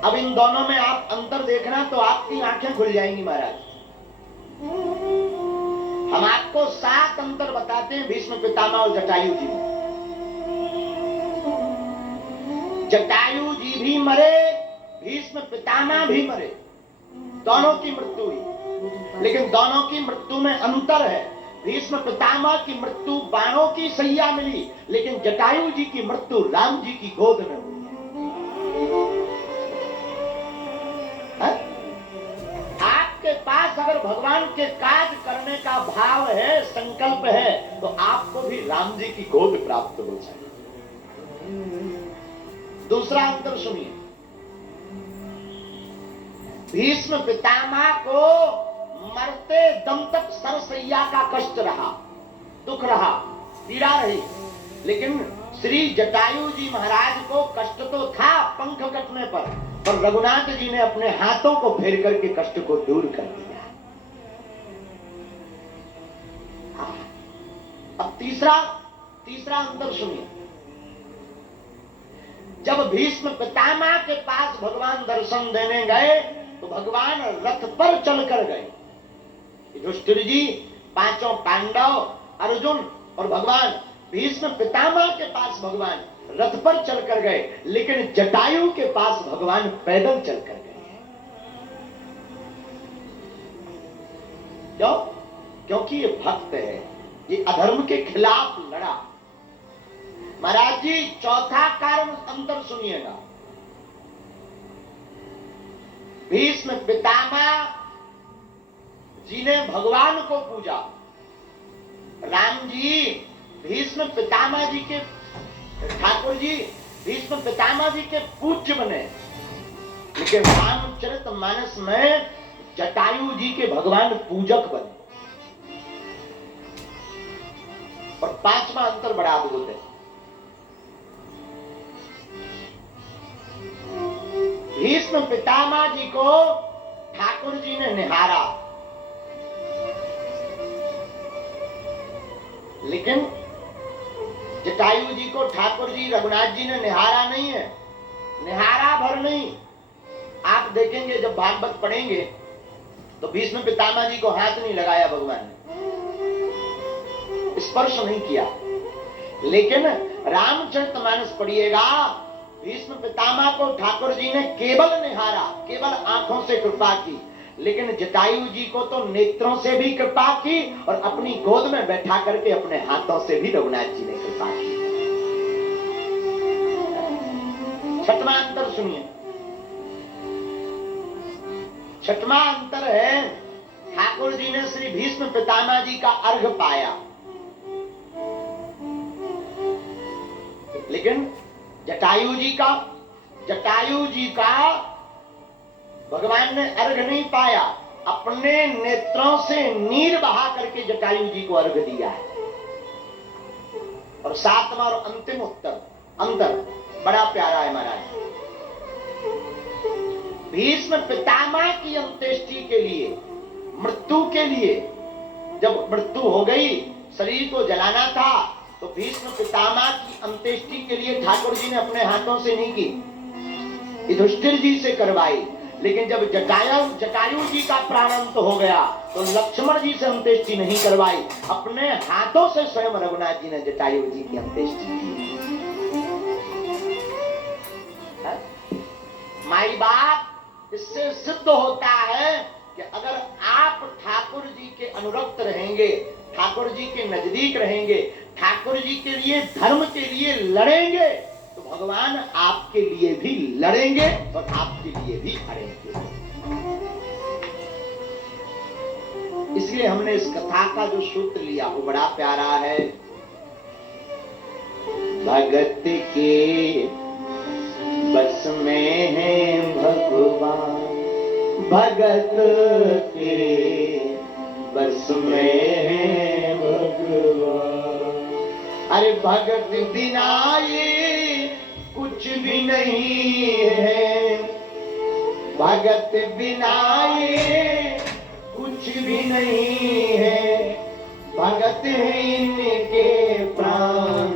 अब इन दोनों में आप अंतर देखना तो आपकी आंखें खुल जाएंगी महाराज। हम आपको 7 अंतर बताते हैं भीष्म पितामह और जटायु जी में। जटायु जी भी मरे, भीष्म पितामह भी मरे, दोनों की मृत्यु हुई, लेकिन दोनों की मृत्यु में अंतर है। भीष्म पितामह की मृत्यु बाणों की सैया मिली, लेकिन जटायु जी की मृत्यु राम जी की गोद में हुई। आपके पास अगर भगवान के काज करने का भाव है, संकल्प है, तो आपको भी राम जी की गोद प्राप्त हो जाए। दूसरा अंतर सुनिए, भीष्म पितामह को मरते दम तक सरसैया का कष्ट रहा, दुख रहा, पीड़ा रही, लेकिन श्री जटायु जी महाराज को कष्ट तो था पंख कटने पर रघुनाथ जी ने अपने हाथों को फेर करके कष्ट को दूर कर दिया। अब तीसरा अंतर सुनिए, जब भीष्म पितामह के पास भगवान दर्शन देने गए तो भगवान रथ पर चलकर गए। युधिष्ठिर जी, 5 पांडव, अर्जुन और भगवान भीष्म पितामह के पास भगवान रथ पर चलकर गए, लेकिन जटायु के पास भगवान पैदल चलकर गए। क्यों? क्योंकि ये भक्त है, ये अधर्म के खिलाफ लड़ा। महाराज जी, चौथा कारण अंतर सुनिएगा, भीष्म पितामह जी ने भगवान को पूजा, राम जी भीष्म पितामह जी के, ठाकुर जी भीष्म पितामह जी के पूज्य बने, लेकिन रामचरितमानस में जटायु जी के भगवान पूजक बने। और 5वां अंतर बड़ा अद्भुत है, भीष्म पितामह जी को ठाकुर जी ने निहारा, लेकिन जटायु जी को ठाकुर जी रघुनाथ जी ने निहारा नहीं है, निहारा भर नहीं। आप देखेंगे जब भागवत पढ़ेंगे तो भीष्म पितामह जी को हाथ नहीं लगाया भगवान ने, स्पर्श नहीं किया, लेकिन रामचरितमानस पढ़िएगा, भीष्म पितामह को ठाकुर जी ने केवल निहारा, केवल आंखों से कृपा की, लेकिन जटायु जी को तो नेत्रों से भी कृपा की और अपनी गोद में बैठा करके अपने हाथों से भी रघुनाथ जी ने कृपा की। 6वां अंतर सुनिए, 6वां अंतर है, ठाकुर जी ने श्री भीष्म पितामह जी का अर्घ पाया, लेकिन जटायु जी का भगवान ने अर्घ नहीं पाया, अपने नेत्रों से नीर बहा करके जटायु जी को अर्घ दिया है। और 7वां और अंतिम अंतर बड़ा प्यारा है महाराज, भीष्म पितामह की अंत्येष्टि के लिए, मृत्यु के लिए, जब मृत्यु हो गई, शरीर को जलाना था, तो भीष्म पितामह की अंत्येष्टि के लिए ठाकुर जी ने अपने हाथों से नहीं की, युधिष्ठिर जी से करवाई, लेकिन जब जटायु जी का प्राणांत हो गया तो लक्ष्मण जी से अंत्येष्टि नहीं करवाई, अपने हाथों से स्वयं रघुनाथ जी ने जटायु जी की अंत्येष्टि की। माई बाप, इससे सिद्ध होता है कि अगर आप ठाकुर जी के अनुरक्त रहेंगे, ठाकुर जी के नजदीक रहेंगे, ठाकुर जी के लिए, धर्म के लिए लड़ेंगे, तो भगवान आपके लिए भी लड़ेंगे और आपके लिए भी हरेंगे। इसलिए हमने इस कथा का जो सूत्र लिया वो बड़ा प्यारा है, भगत के बस में है भगवान, भगत के बस में है भगवान। अरे भगत बिना ये कुछ भी नहीं है, भगत बिना ये कुछ भी नहीं है, भगत है इनके प्राण